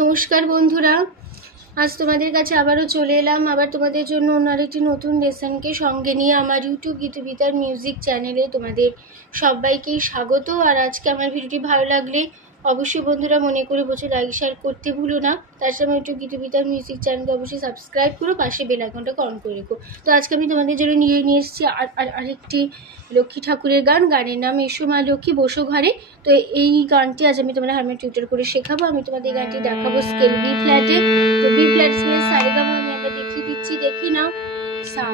নমস্কার বন্ধুরা, আজ তোমাদের কাছে আবারও চলে এলাম আবার তোমাদের জন্য অন্য আরেকটি নতুন লেসনকে সঙ্গে নিয়ে আমার ইউটিউব গীতবিতার মিউজিক চ্যানেলে তোমাদের সবাইকেই স্বাগত। আর আজকে আমার ভিডিওটি ভালো লাগলে অবশ্যই বন্ধুরা মনে করে বসে লাইক শেয়ার করতে ভুলো না। তার সাথে ইউটিউব গীতবিতার মিউজিক চ্যানেলকে অবশ্যই সাবস্ক্রাইব করো, পাশে বেল আইকনটা অন করে রেখো। তো আজকে আমি তোমাদের জন্য নিয়ে এসেছি আরেকটি লক্ষ্মী ঠাকুরের গানের নাম এসো মা লক্ষ্মী বসো ঘরে। তো এই গানটি আজ আমি তোমাদের হারমোনিয়াম টিউটর করে শেখাবো। আমি তোমাদের এই গানটি দেখাবো স্কেল বি ফ্ল্যাটে। তো বি ফ্ল্যাট স্কেল সারেগামা আমি একবার দেখিয়ে দিচ্ছি, দেখে নাও। সা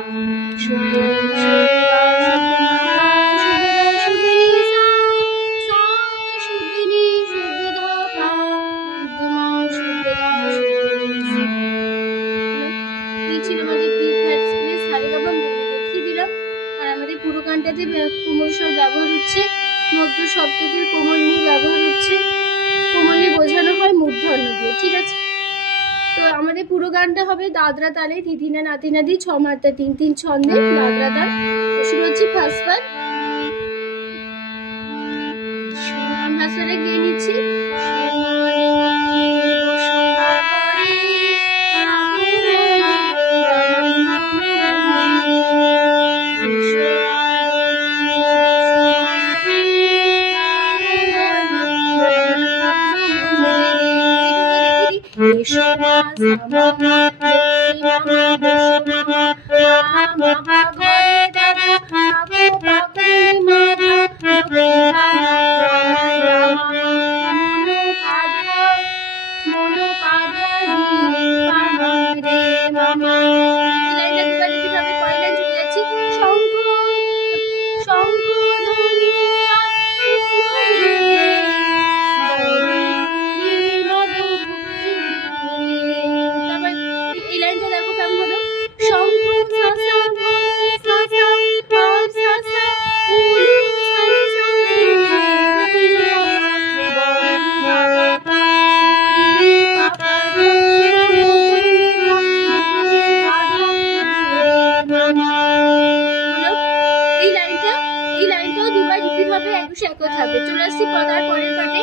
পুরো গানটাতে কোমল স্বর ব্যবহার হচ্ছে, মধ্য সপ্তকের কোমল নিয়ে ব্যবহার হচ্ছে, কোমল নিয়ে বোঝানো হয় মূর্ধন্য দিয়ে, ঠিক আছে? তো আমাদের পুরো গানটা হবে দাদরা তালে, দিদিনা নাতিনা দি, 6 মাত্রা 3-3 ছন্দে দাদরা তাল। শুরু হচ্ছে ফার্স্ট বার, আমরা গিয়ে নিচ্ছি। চলে আসছি পদার পরের পাটে।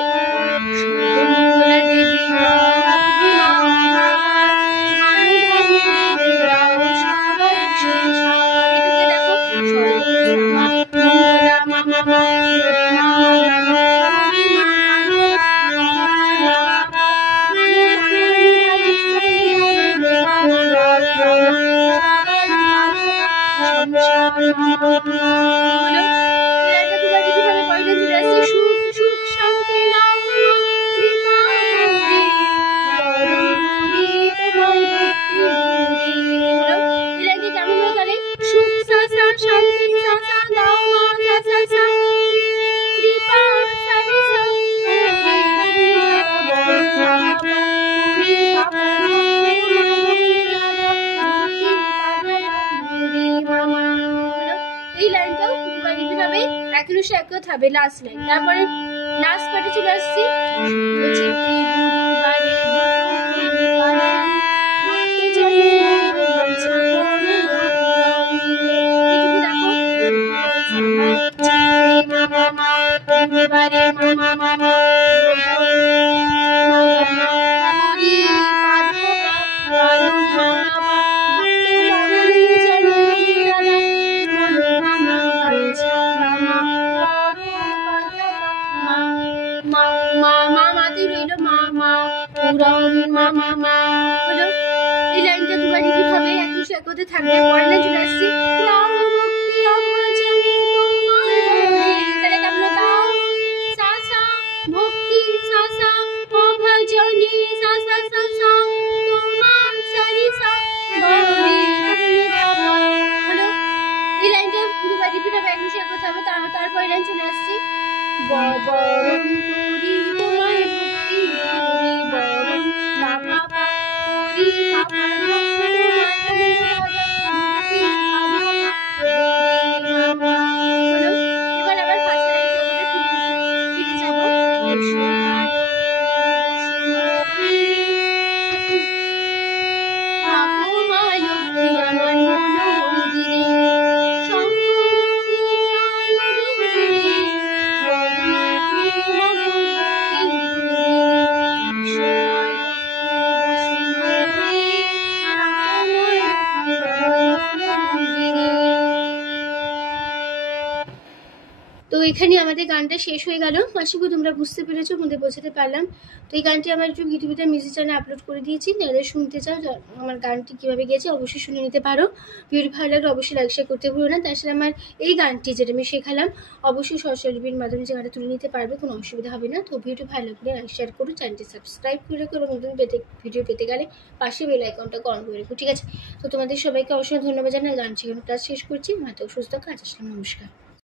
হবে লাস্ট লাইন, তারপরে লাস্ট পার্টে চলে আসছি। এই লাইনটা দুবার রিপিট হবে, একসাথে থাকবে। পরের লাইন চলে আসছি। এই লাইনটা দুবার রিপিট হবে, একসাথে থাকবে। তারপরে লাইন চলে আসছি। এখানে আমাদের গানটা শেষ হয়ে গেল। আশা করি তোমরা বুঝতে পেরেছো, মধ্যে বোঝাতে পারলাম। তো এই গানটি আমার একটু গীতবিতা মিউজিক চ্যানেলে আপলোড করে দিয়েছি। যাদের শুনতে চাও আমার গানটি কীভাবে গেছে অবশ্যই শুনে নিতে পারো। ভিডিও ভালো লাগলে অবশ্যই লাইক শেয়ার করতে ভুলো না। তাছাড়া আমার এই গানটি যেটা আমি শেখালাম অবশ্যই সরাসরি লিপির মাধ্যমে যে গানটা তুলে নিতে পারবে, কোনো অসুবিধা হবে না। তো ভিডিও ভালো লাগলে লাইক শেয়ার করো, চ্যানেলটি সাবস্ক্রাইব করে রেখো এবং নতুন ভিডিও পেতে গেলে পাশে বেল আইকনটা অন করে রেখো, ঠিক আছে? তো তোমাদের সবাইকে অবশ্যই ধন্যবাদ জানাই। গান শেখানোর ক্লাস শেষ করছি। হয়তো সুস্থ কাজ আসলাম, নমস্কার।